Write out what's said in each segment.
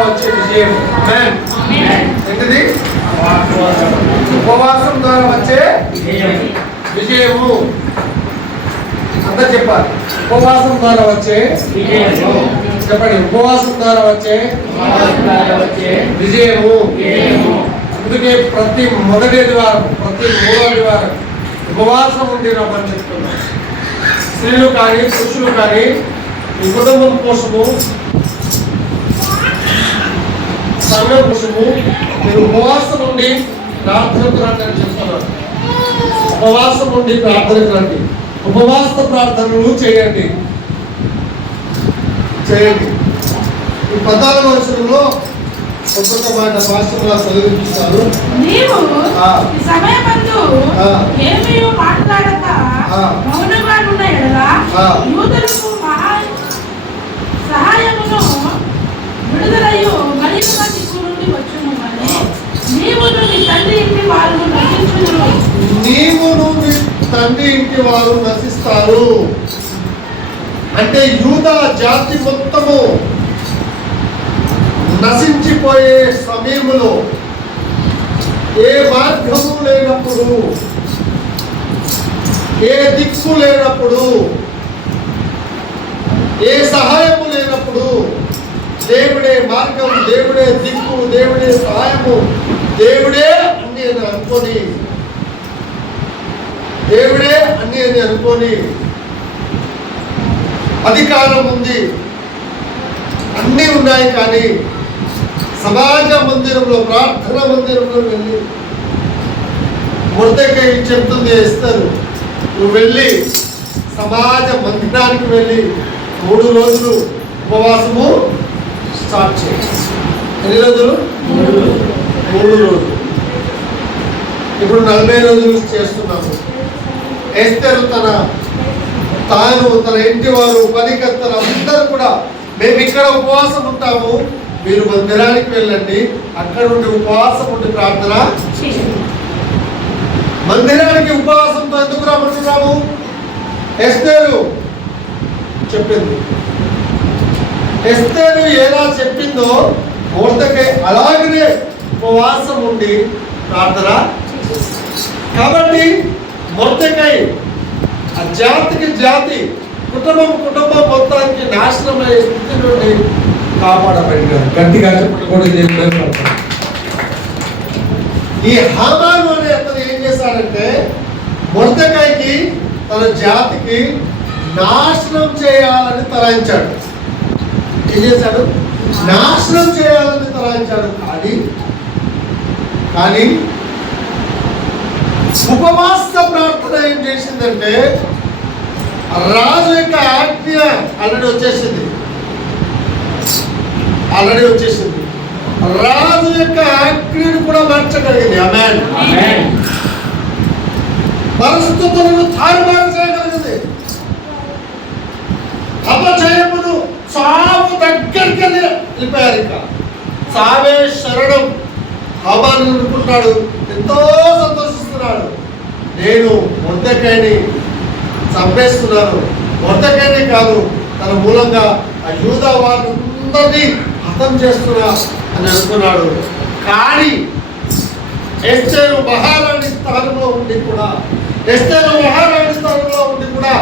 వచ్చే విజయం ఏంటిది? ఉపవాసం ద్వారా వచ్చే విజయము. అంతా చెప్పాలి. ఉపవాసం ద్వారా వచ్చే చెప్పండి. ఉపవాసం ద్వారా వచ్చే విజయము. అందుకే ప్రతి మొదటి ఆదివారం, ప్రతి మూడో ఆదివారం ఉపవాసం ఉండి రమ్మని చెప్తున్నాం. స్త్రీలు కానీ పురుషులు కానీ ఈ కుటుంబం కోసము, సంఘం కోసము మీరు ఉపవాసం ఉండి ప్రార్థనకు రండి అని చెప్తున్నారు. ఉపవాసం ఉండి ప్రార్థనకు రండి. ఉపవాస ప్రార్థనలు చేయండి. ఈ 14వ వచనంలో ఒక్కొక్క మాట భాషలో చదివిస్తారు. నీవు ఈ సమయమందు ఏమీ మాట్లాడక మౌనంగా ఉన్న ఎడల యూదులకు సహాయమును విడుదలయ్యు మరియు దిక్కు నుండి వచ్చును అని నీవును నీ తండ్రి ఇంటి వారు నశించుదురు. నీవును నీ తండ్రి ఇంటి వారు నశిస్తారు. అంటే యూదా జాతి మొత్తము నశించిపోయే సమయంలో ఏ మార్గము లేనప్పుడు, ఏ దిక్కు లేనప్పుడు, ఏ సహాయము లేనప్పుడు దేవుడే మార్గం, దేవుడే దిక్కు, దేవుడే సహాయము, దేవుడే అన్ని అని అనుకొని, దేవుడే అన్ని అని అనుకొని అధికారం ఉంది, అన్నీ ఉన్నాయి, కానీ సమాజ మందిరంలో, ప్రార్థన మందిరంలో వెళ్ళి మొర్దెకై చెప్తుంది ఎస్తరు, నువ్వు వెళ్ళి సమాజ మందిరానికి వెళ్ళి 3 రోజులు ఉపవాసము స్టార్ట్ చేయి. ఎన్ని రోజులు? 3 రోజులు. ఇప్పుడు 40 రోజులు చేస్తున్నాము. ఎస్తరు తాను, తన ఇంటి వారు, పనికత్తలు అందరూ కూడా మేము ఇక్కడ ఉపవాసం ఉంటాము, మీరు మందిరానికి వెళ్ళండి, అక్కడ నుండి ఉపవాసం ఉండి ప్రార్థన. మందిరానికి ఉపవాసంతో ఎందుకు రమ్మంటున్నాము? ఎస్తేరు చెప్పింది. ఎస్తేరు ఎలా చెప్పిందో మొర్దెకై అలాగనే ఉపవాసం ఉండి ప్రార్థన. కాబట్టి మొర్దెకై ఆ జాతికి జాతి, కుటుంబం మొత్తానికి నాశనమయ్యే స్థితి నుండి కాపాడబడినారు. గట్టిగా చెప్పుకోవడం. ఈ హామాను అనే అతను ఏం చేశాడంటే మొర్దెకైకి తన జాతికి నాశనం చేయాలని తలాయించాడు. ఏం చేశాడు? నాశనం చేయాలని తలాయించాడు. కానీ ఉపవాస ప్రార్థన ఏం చేసిందంటే రాజు యొక్క ఆజ్ఞ ఆల్రెడీ వచ్చేసింది. రాజు యొక్క ఆజ్ఞను కూడా మార్చగలిగింది. ఆమేన్. పరిస్థితులను తారుమారు చేయగలిగింది. అపజయమును, చావు దగ్గరికి వెళ్ళిపోయారు. ఇంకా చావే శరణం హామాను అనుకుంటాడు. ఎంతో సంతోషిస్తున్నాడు. నేను మొర్దెకైని చంపేస్తున్నాను, మొర్దెకైని కాదు, తన మూలంగా ఆ యూదా వారందరినీ హతం చేస్తున్నా అని అనుకున్నాడు. కానీ ఎస్తేరు మహారాణి స్థానంలో ఉండి కూడా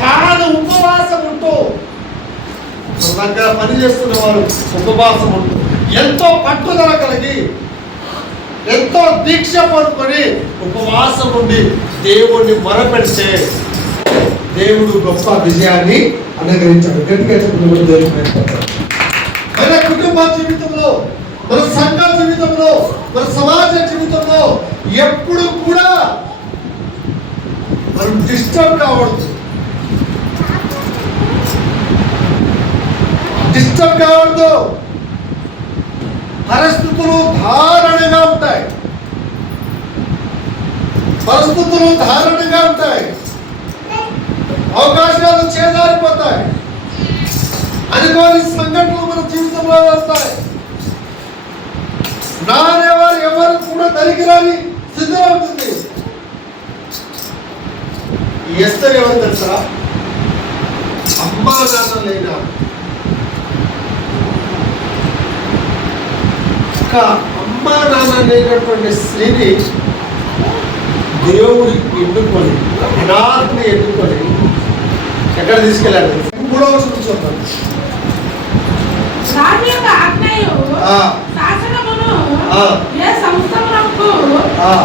తాను ఉపవాసం ఉంటూ, తన దగ్గర పనిచేస్తున్న వారు ఉపవాసం ఉంటూ ఎంతో పట్టుదల కలిగి, ఎంతో దీక్ష పడుకొని ఉపవాసం ఉండి దేవుణ్ణి మొరపెడితే దేవుడు గొప్ప విజయాన్ని అనుగ్రహించాడు. గట్టిగా చెప్పుకుంటూ మన కుటుంబ జీవితంలో, మన సంఘ జీవితంలో, మన సమాజ జీవితంలో ఎప్పుడు కూడా మనం డిస్టర్బ్ కావద్దు. పరిస్థితులు దారుణంగా ఉంటాయి. అవకాశాలు చేజారిపోతాయి. అనుకోని సంఘటనలు మన జీవితంలో వస్తాయి. నానేవారు ఎవరు కూడా దరికిరాని స్థితిలో ఉంటుంది. ఎస్తరు ఎవరు తెలుసా? అమ్మా నాన్న లేనా ఒక అమ్మ నాన్న అనేటటువంటి స్త్రీని దేవుడు ఎన్నుకొని, అనాథని ఎన్నుకొని ఎక్కడ తీసుకెళ్ళాడు? 3వ వచనం చూద్దాం. రాజు యొక్క ఆజ్ఞయు శాసనమును ఏ సంస్థమునకు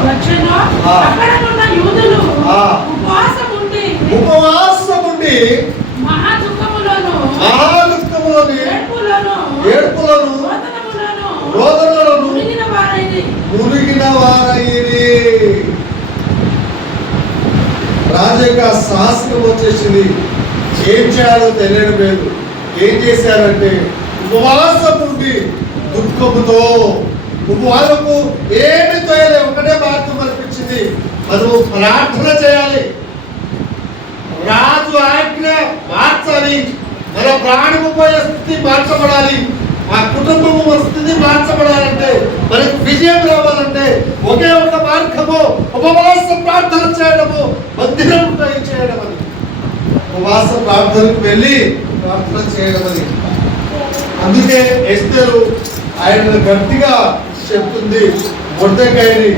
వచ్చెనో అక్కడనున్న యూదులు ఉపవాసం ఉండి మహా దుఃఖములోను ఏడ్పులను రోదనలను మునిగిన వారైరి. రాజు యొక్క శాసనం వచ్చేసింది. ఏం చేయాలో తెలియడం లేదు. ఏం చేశారంటే ఉపవాసం ఉండి దుఃఖముతో, వాళ్ళకు ఏమి తోయలే, ఒకటే మార్గం కనిపించింది, మనము ప్రార్థన చేయాలి, రాజు ఆజ్ఞ మార్చాలి, మన ప్రాణము పోయే స్థితి మార్చబడాలి, ఆ కుటుంబము స్థితి మార్చబడాలంటే, మనకు విజయం రావాలంటే ఒకే ఒక మార్గము ఉపవాస ప్రార్థన చేయడము, మందిరం చేయడం అని. ఉపవాస ప్రార్థనకు వెళ్ళి ప్రార్థన చేయడం అని. అందుకే ఎస్తేరు ఆయన గట్టిగా చెప్తుంది, మొర్దెకాయిని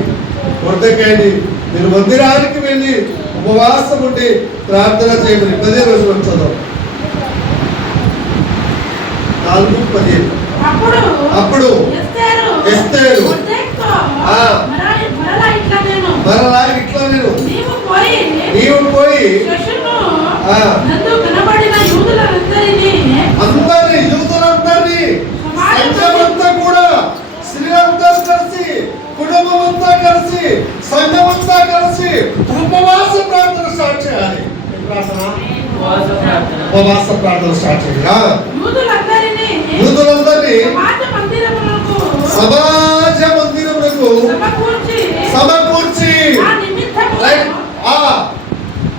మీరు మందిరానికి వెళ్ళి ఉపవాసం ఉండి ప్రార్థన చేయమని. 10వ వచనం చదువు. 4:15. అప్పుడు ఎస్తేరు మరలా ఇట్లా నేను నీవు పోయి అందరినీ యూదులందరినీ సంఘమంతా కూడా, స్త్రీలందరూ కలిసి, కుటుంబమంతా కలిసి, సంఘమంతా కలిసి ఉపవాస ప్రార్థన స్టార్ట్ చేయాలి. ఉపవాస ప్రార్థన స్టార్ట్ చేయాలి. యూదులందరినీ సమాజ మందిరములకు సమకూర్చి,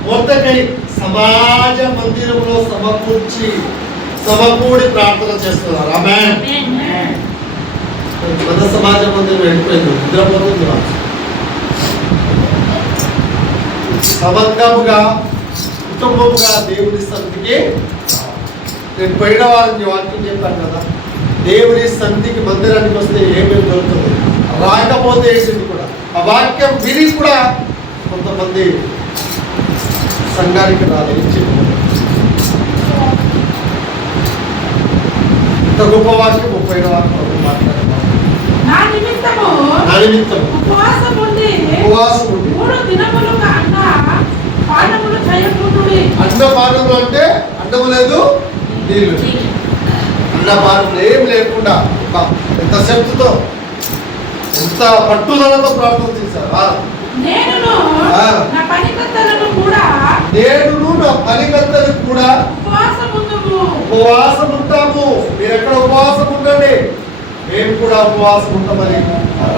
మొర్దెకై సమాజ మందిరంలో సమకూడి ప్రార్థన చేస్తున్నారు. ఆమేన్. మన సమాజ మందిరం వెళ్ళిపోయింది, నిద్రపోతుంది. సమగ్రముగా కుటుంబముగా దేవుని సన్నిధికి, నేను పోయిన వారిని వాక్యం చెప్పాను కదా, దేవుని సన్నిధికి మందిరానికి వస్తే ఏమేమి దొరుకుతుంది, రాకపోతే ఏంటి కూడా ఆ వాక్యం విని కూడా కొంతమంది సంఘానికి రాలేదు. ఇంత గొప్ప వాక్యం, పోయిన వాక్యం మాట్లాడతాం. నా నిమిత్తము ఉపవాసం ఉండి 3 దినములు పానములు చేయకుండుడి. అన్నపానములు అంటే అన్నము లేదు, నీళ్ళు, అన్నపానములు ఏం లేకుండా ఎంత శక్తితో, ఎంత పట్టుదలతో ప్రార్థన చేశారు. నేను నా పనికత్తెలకు కూడా ఉపవాసం ఉంటాము. మీరు ఎక్కడ ఉపవాసం ఉండండి, మేము కూడా ఉపవాసం ఉంటామని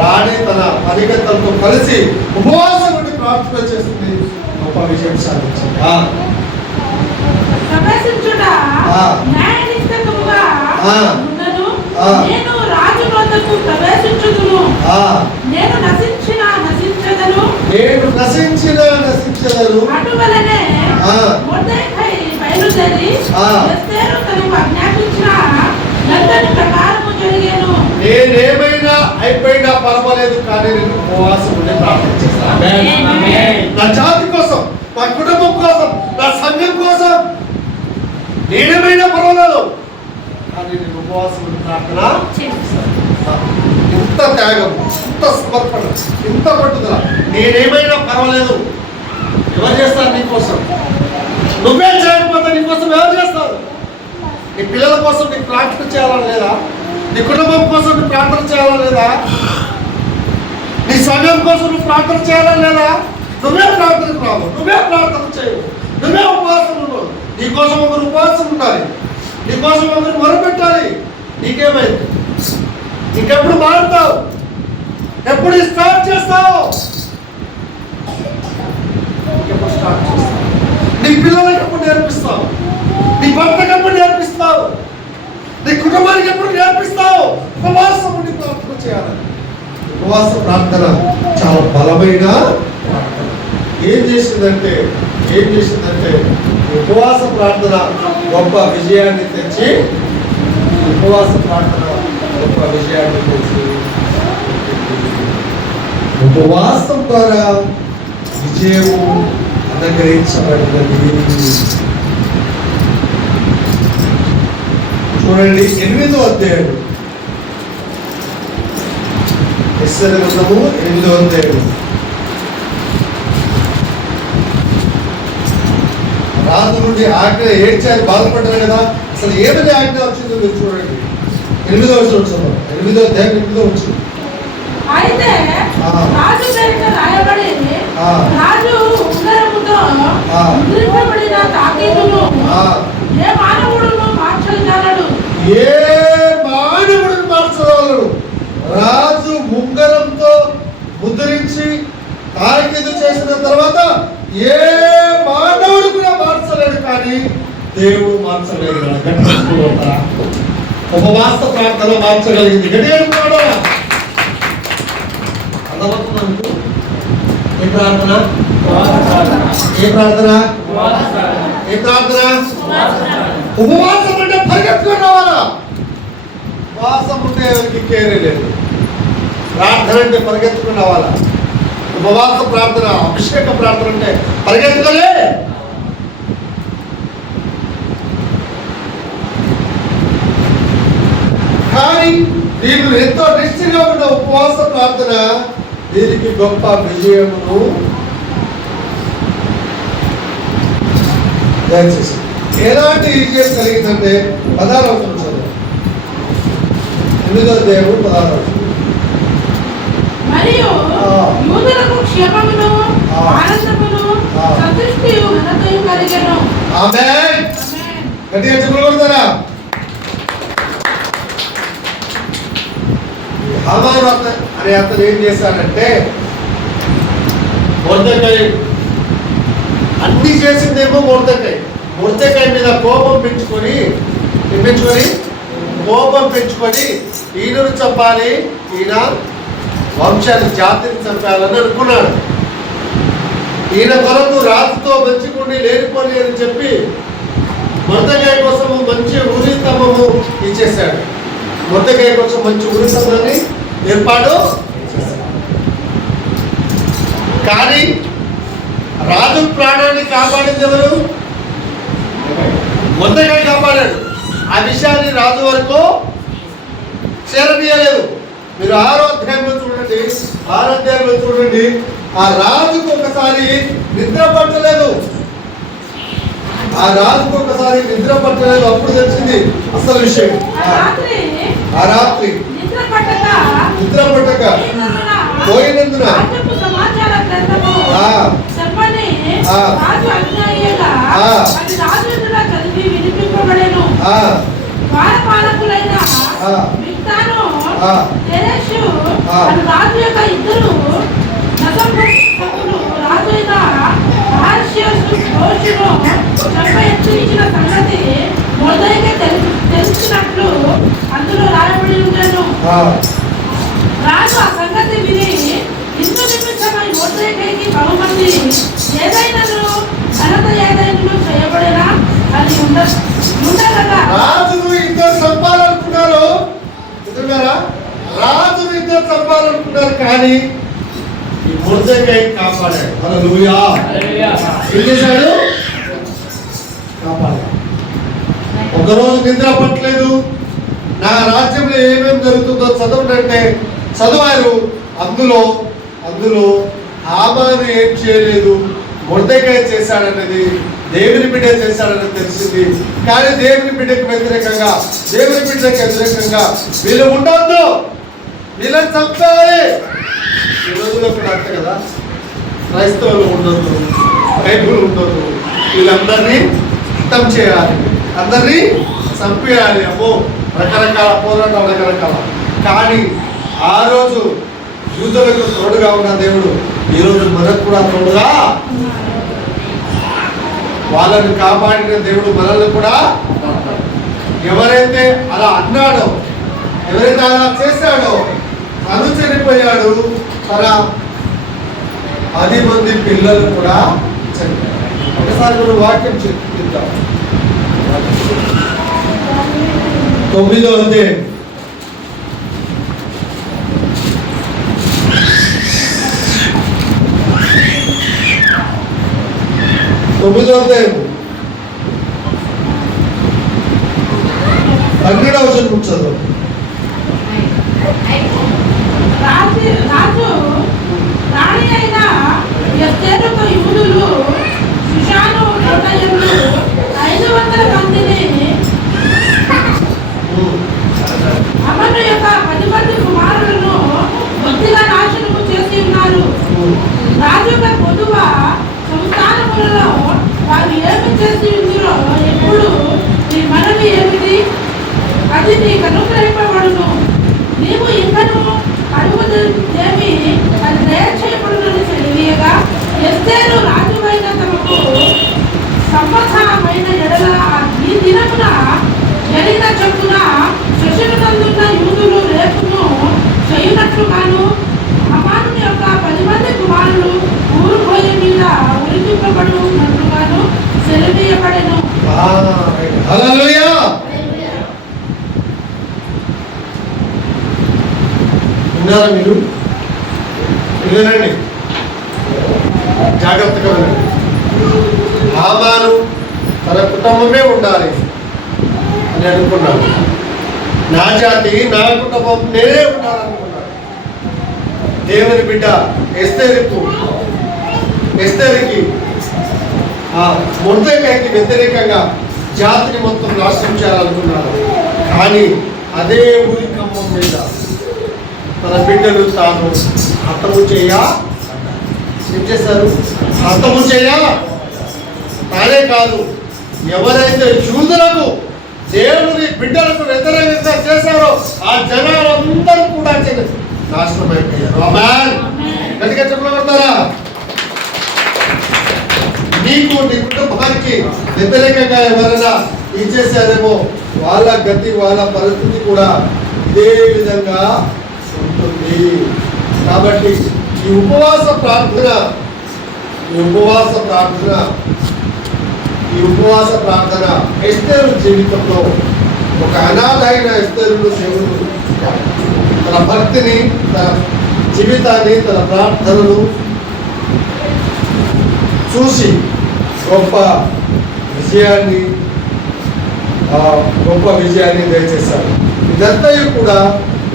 రాణి తన పనికత్తెలతో కలిసి ఉపవాసం ఉండి ప్రార్థన చేస్తుంది. గొప్ప విజయం సాధించింది. నేను రాజు వద్దకు ప్రవేశించుదును, నేను నశించదను అటువలనే మొర్దెకై బయలుదేరి ఎస్తేరు తనకు ఆజ్ఞాపించిన నంతటి ప్రకారము జరిగెను. నేనేమైనా అయిపోయినా పర్వాలేదు, కానీ నేను ఉపవాసం ఉండి ప్రార్థన చేస్తాను. నా జాతి కోసం, నా కుటుంబం కోసం, నా సంఘం కోసం నేనేమైనా పర్వాలేదు, కానీ నేను ఉపవాసం ఉండి ప్రార్థన చేస్తాను. ఇంత త్యాగం, ఇంత సమర్పణ, ఇంత పట్టుదల, నేనేమైనా పర్వాలేదు. ఎవరు చేస్తారు నీకోసం? నువ్వే చేయకపోతే నీకోసం ఎవరు చేస్తారు? నీ పిల్లల కోసం నీకు ప్రార్థన చేయాలని లేదా? నీ కుటుంబం కోసం నువ్వు ప్రార్థన చేయాలని లేదా? నీ సంఘం కోసం నువ్వు ప్రార్థన చేయాలని లేదా? నువ్వే ప్రార్థనకు రావు, నువ్వే ప్రార్థన చేయవు, నువ్వే ఉపవాసం ఉన్నావు. నీకోసం ఒకరు ఉపవాసం ఉండాలి, నీకోసం ఒకరు మొరపెట్టాలి. నీకేమైంది? ఇంకెప్పుడు మారుతావు? ఎప్పుడు స్టార్ట్ చేస్తావు? ఎప్పుడు స్టార్ట్ చేస్తావు? నీ పిల్లలకి ఎప్పుడు నేర్పిస్తావు? నీ భర్తకి ఎప్పుడు నేర్పిస్తావు? నీ కుటుంబానికి ఎప్పుడు నేర్పిస్తావు? ఉపవాసం ఉండి ప్రార్థన చేయాలని. ఉపవాస ప్రార్థన చాలా బలమైన ప్రార్థన. ఏం చేసిందంటే ఉపవాస ప్రార్థన గొప్ప విజయాన్ని తెచ్చి, ఉపవాస ప్రార్థన గొప్ప విజయాన్ని తెచ్చి ఉపవాసం ద్వారా విజయము అనుగ్రహించబడినది. చూడండి 8వ అధ్యాయం, ఎస్తేరు గ్రంథము 8వ అధ్యాయం. రాజు నుండి ఆజ్ఞ ఏడ్చారు, బాధపడ్డారు కదా. అసలు ఏమని ఆజ్ఞ వచ్చిందో మీరు చూడండి. 8వ వచనం, 8వ అధ్యాయం 8వ వచనం. అయితే రాజు పేరిట రాయబడింది, రాజు ఉంగరముతో ముద్రించబడిన తాకీదును ఏ మానవుడును మార్చగలడు. ఏ మానవుడు మార్చగలడు. రాజు ఉంగరంతో ముద్రించి తాకీదు చేసిన తర్వాత ఏ మానవుడు కూడా మార్చలేడు, కానీ దేవుడు మార్చలేడు. ఉపవాస ప్రార్థన మార్చగలిగింది. గడియాడు ఏ ప్రార్థన? ఏ ప్రార్థన? ఏ ప్రార్థన? ఉపవాసం అంటే పరిగెత్తుకొని రావాలా? ఉపవాసం ఉంటే ఎవరికి కేరే లేదు. ప్రార్థన అంటే పరిగెత్తుకొని రావాలా? ఉపవాస ప్రార్థన, అభిషేక ప్రార్థన అంటే పరిగెత్తుకోలే. కానీ వీళ్ళు ఎంతో నిశ్చయంగా ఉన్న ఉపవాస ప్రార్థన దీనికి గొప్ప విజయమును దయచేసి. ఎలాంటి విజయం కలిగిందంటే 16వ సంవత్సరం 8వ అధ్యాయం 16వ వచనం. మరియు యూదులకు క్షేమమును ఆనందమును సంతృష్టియు ఘనతయు కలిగెను. ఆమేన్. గట్టిగా చెప్పుకోగలుగుతారా? హామాను అనే అతను ఏం చేశాడంటే, మొర్దెకై అన్ని చేసిందేమో మొర్దెకై మీద కోపం పెంచుకొని ఈయనను చంపాలి, ఈయన వంశాన్ని జాతిని చంపాలని అనుకున్నాడు. ఈయన కొరకు రాజుతో మంచిగుండి లేనిపోని అని చెప్పి మొర్దెకై కోసము మంచి ఉరి స్తంభము ఇచ్చేశాడు. మొర్దెకై కోసం మంచి ఉరి స్తంభాన్ని ఏర్పాటు చేశాడు. కానీ రాజు ప్రాణాన్ని కాపాడింది ఎవరు? మొర్దెకై కాపాడాడు. ఆ విషయాన్ని రాజు వరకు చేరనీయలేదు. మీరు 6వ అధ్యాయంలో చూడండి. ఆ రాజుకు ఒకసారి నిద్ర పట్టలేదు. అప్పుడు తెలిసింది అసలు విషయం. ఆ రాత్రి నిద్ర పట్టక పోయినందున రాజు యొక్క ఇద్దరు రాజు అయిన హెచ్చరించిన సంగతి మొర్దెకై తెలిసినట్లు అందులో రాయబడి ఉండెను. రాజు ఆ సంగతి విని ఇందు నిమిత్తమై మొర్దెకైకి బహుమంది ఏదైనాను ఘనత ఏదైనా చేయబడినా అది ఉండగలదా. రాజును ఇద్దరు చంపాలనుకున్నారు, కానీ ఈ మొర్దెకై కాపాడాడు. హల్లెలూయా. ఏం చేశాడు? కాపాడాడు. ఒకరోజు నిద్ర పట్టలేదు. నా రాజ్యంలో ఏమేమి జరుగుతుందో చదవడంటే చదివారు. అందులో హామాను ఏం చేయలేదు, మొర్దెకై చేశాడన్నది, దేవుని బిడ్డ చేశాడని తెలిసింది. కానీ దేవుని బిడ్డకు వ్యతిరేకంగా వీళ్ళు ఉండొద్దు, వీళ్ళని చంపాలి. ఈ రోజులో కూడా అంతే కదా, క్రైస్తవులు ఉండొద్దు, బైబుల్ ఉండొద్దు, వీళ్ళందరినీ అంతం చేయాలి, అందరినీ చంపేయాలి. అమ్మో, రకరకాల పోరాటం రకరకాల. కానీ ఆ రోజు యూదులకు తోడుగా ఉన్న దేవుడు ఈరోజు మనకు కూడా తోడుగా, వాళ్ళని కాపాడిన దేవుడు మనల్ని కూడా. ఎవరైతే అలా అన్నాడో, ఎవరైతే అలా చేశాడో, తను చనిపోయాడు, తన 10 మంది పిల్లలు కూడా చనిపోయారు. ఒకసారి మనం వాక్యం చెప్తాం. 9వ అధ్యాయం 9వ అధ్యాయము 12వ వచనం చదువు. రాజు రాణి అయిన ఎస్తేరుతో యూదులు సుషాను తోటయ్యలు 500 మందిని అమను యొక్క 10 మంది కుమారులను కొద్దిగా నాశనము చేసి ఉన్నారు. రాజు యొక్క పొదువ సంస్థానములలో వారు ఏమి చేసి ఉందిరో ఎప్పుడు నీ మనవి ఏమిటి? అది నీకు అనుగ్రహింపబడును. నీవు ఇంకను అడుగుదేమి అది దయచేయబడునని తెలియగా ఎస్తేరు రాజువైన తమకు సంవత్సరమైన ఎడల ఈ దినమున జరిగిన చొప్పున శశునందున్న యూదులు రేపును చేయునట్లుగాను అమాను యొక్క 10 మంది కుమారులు ఊరు పోయే మీద ఉరికింపబడినట్లుగాను సెలవీయబడెను. హల్లెలూయా. విన్నారా మీరు? వినండి, జాగ్రత్తగా వినండి. హామాను తన కుటుంబమే ఉండాలి అని అనుకున్నాను. నా జాతి నా కుటుంబం నేనే ఉండాలనుకున్నాను. దేవుని బిడ్డ ఎస్తేరుకి మొర్దెకైకి వ్యతిరేకంగా జాతిని మొత్తం నాశనం చేయాలనుకున్నాడు. కానీ అదే ఊరి కంబం మీద తన బిడ్డలు తాను హతము ఏం చేశారు? హతము తానే కాదు, ఎవరైతే యూదులకు దేవుని బిడ్డలకు వ్యతిరేకంగా చేశారో ఆ జనాలందరూ కూడా నాశనం అయిపోయారు. ఆమేన్. గట్టిగా చెప్పగలుగుతారా? నీకు నీ కుటుంబానికి వ్యతిరేకంగా ఎవరైనా ఇచ్చేసారేమో వాళ్ళ గతి వాళ్ళ పరిస్థితి కూడా ఇదే విధంగా ఉంటుంది. కాబట్టి ఈ ఉపవాస ప్రార్థన ఎస్తేరు జీవితంలో ఒక అనాథ అయిన ఎస్తేరును దేవుడు తన భక్తిని, తన జీవితాన్ని, తన ప్రార్థనను చూసి గొప్ప విజయాన్ని దయచేశారు. ఇదంతా కూడా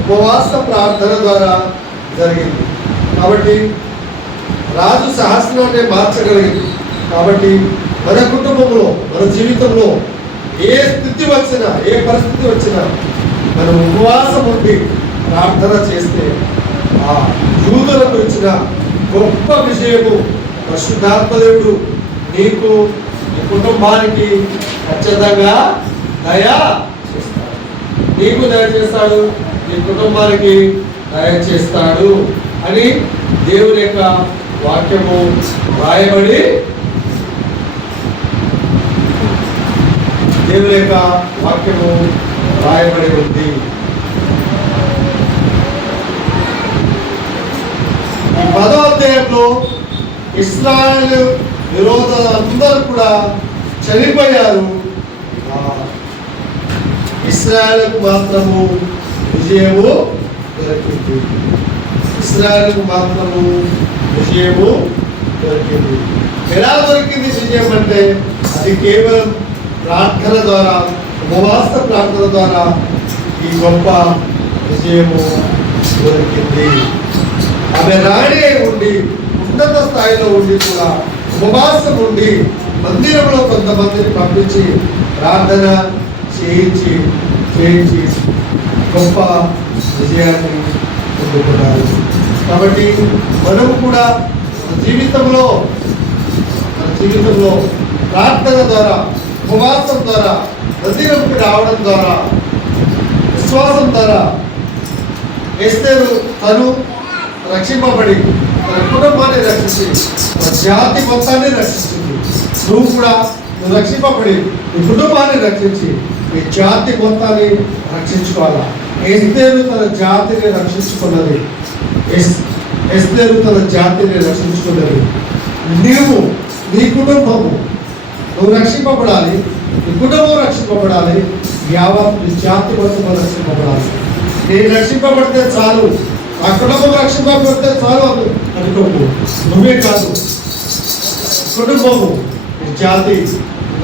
ఉపవాస ప్రార్థన ద్వారా జరిగింది. కాబట్టి రాజు సహస్రాన్ని మార్చగలిగింది. కాబట్టి మన కుటుంబంలో, మన జీవితంలో ఏ స్థితి వచ్చినా, ఏ పరిస్థితి వచ్చినా మనం ఉపవాసం ఉండి ప్రార్థన చేస్తే ఆ యూదులకు ఇచ్చిన గొప్ప విజయము పరిశుద్ధాత్మదేవుడు నీకు, నీ కుటుంబానికి ఖచ్చితంగా దయ చేస్తాడు. నీకు దయచేస్తాడు, నీ కుటుంబానికి దయచేస్తాడు అని దేవుని యొక్క వాక్యము రాయబడి ఉంది. ఈ 10వ అధ్యాయంలో ఇశ్రాయేలు విరోధులందరూ కూడా చనిపోయారు. ఇశ్రాయేలుకు మాత్రము విజయము దొరికింది. ఎలా దొరికింది విజయం అంటే అది కేవలం ప్రార్థన ద్వారా, ఉపవాస ప్రార్థన ద్వారా ఈ గొప్ప విజయము దొరికింది. ఆమె రాణి ఉండి ఉన్నత స్థాయిలో ఉండి కూడా ఉపవాసం ఉండి మందిరంలో కొంతమందిని పంపించి ప్రార్థన చేయించి గొప్ప విజయాన్ని పొందుకున్నారు. కాబట్టి మనము కూడా మన జీవితంలో ప్రార్థన ద్వారా, ఉపవాసం ద్వారా, మందిరంకి రావడం ద్వారా, విశ్వాసం ద్వారా ఎస్తేరు తను రక్షింపబడి తన కుటుంబాన్ని రక్షించి తన జాతి మొత్తాన్ని రక్షిస్తుంది. నువ్వు రక్షింపబడి నీ కుటుంబాన్ని రక్షించి నీ జాతి మొత్తాన్ని రక్షించుకోవాలా. ఎస్తేరు తన జాతిని రక్షించుకున్నది. నీవు, నీ కుటుంబము, నువ్వు రక్షింపబడాలి, నీ కుటుంబం రక్షింపబడాలి, యావత్ నీ జాతి మొత్తం రక్షింపబడాలి. నేను రక్షింపబడితే చాలు, ఆ కుటుంబం రక్షింపబడితే చాలు అనుకోకు. నువ్వే కాదు, కుటుంబము, నీ జాతి,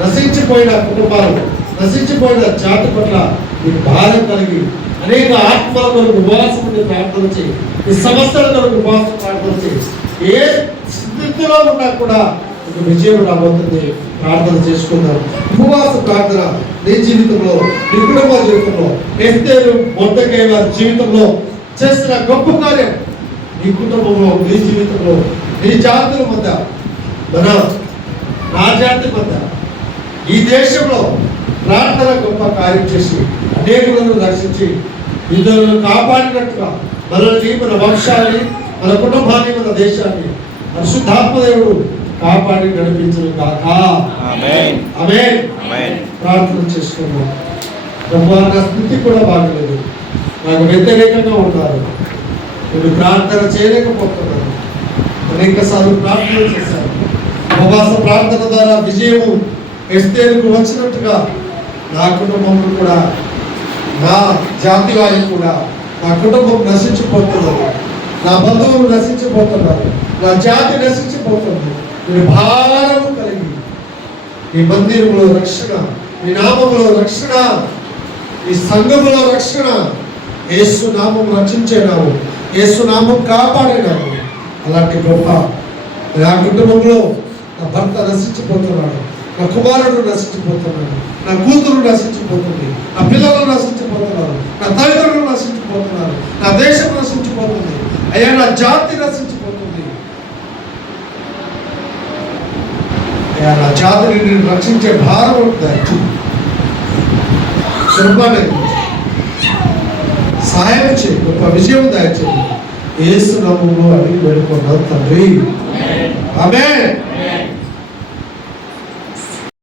నశించిపోయిన కుటుంబాలు, నశించిపోయిన జాతి పట్ల నీకు భారం కలిగి అనేక ఆత్మల కొరకు ఉపవాసం ఉండి ప్రార్థన చేయి. ఈ సమస్యల కొరకు ఉపవాసం ప్రార్థన చేయి. ఏ స్థితిలో ఉన్నా కూడా నీకు విజయం రాబోతుంది. ప్రార్థన చేసుకుందాం. ఉపవాస ప్రార్థన నీ జీవితంలో, నీ కుటుంబ జీవితంలో, ఎస్తేరు మొర్దెకై వారి జీవితంలో చేసిన గొప్ప కార్యం నీ కుటుంబంలో, నీ జీవితంలో, నీ జాతుల మధ్య, నా జాతి మధ్య, ఈ దేశంలో ప్రార్థన గొప్ప కార్యం చేసి అనేకులను రక్షించి ఇతరులను కాపాడినట్టుగా మనల్ని, మన వంశాన్ని, మన కుటుంబాన్ని, మన దేశాన్ని పరిశుద్ధాత్మదేవుడు కాపాడి నడిపించను కాక. ఆమేన్. ప్రార్థన చేసుకున్నాం. ప్రభువా, నా స్థితి కూడా బాగలేదు, నాకు వ్యతిరేకంగా ఉన్నారు, నేను ప్రార్థన చేయలేకపోతున్నాను. అనేక సార్లు ప్రార్థన చేశాను. ఉపవాస ప్రార్థన ద్వారా విజయము ఎస్తేరుకు వచ్చినట్టుగా నా కుటుంబంలో కూడా, నా జాతి వారికి కూడా, నా కుటుంబం నశించిపోతున్నారు, నా బంధువులు నశించిపోతున్నారు, నా జాతి నశించిపోతుంది. నేను భారము కలిగి ఈ మందిరంలో రక్షణ, ఈ నామములో రక్షణ, ఈ సంఘములో రక్షణ, యేసు నామం రక్షించేనాము, యేసు నామం కాపాడేనాము. అలాంటి గొప్ప నా కుటుంబంలో నా భర్త నశించిపోతున్నాడు, నా కుమారుడు నశించిపోతున్నాడు, నా కూతురు నశించిపోతుంది, నా పిల్లలు నశించిపోతున్నారు, నా తల్లిదండ్రులు నశించిపోతున్నారు, నా దేశం నశించిపోతుంది, అయ్యా నా జాతి నశించిపోతుంది. అయ్యా నా జాతిని నేను రక్షించే భారం దయచేయి, సహాయం చేయి, గొప్ప విజయం దయచేయి. యేసు నామములో అడిగి వేడుకున్నాను తండ్రి. ఆమేన్.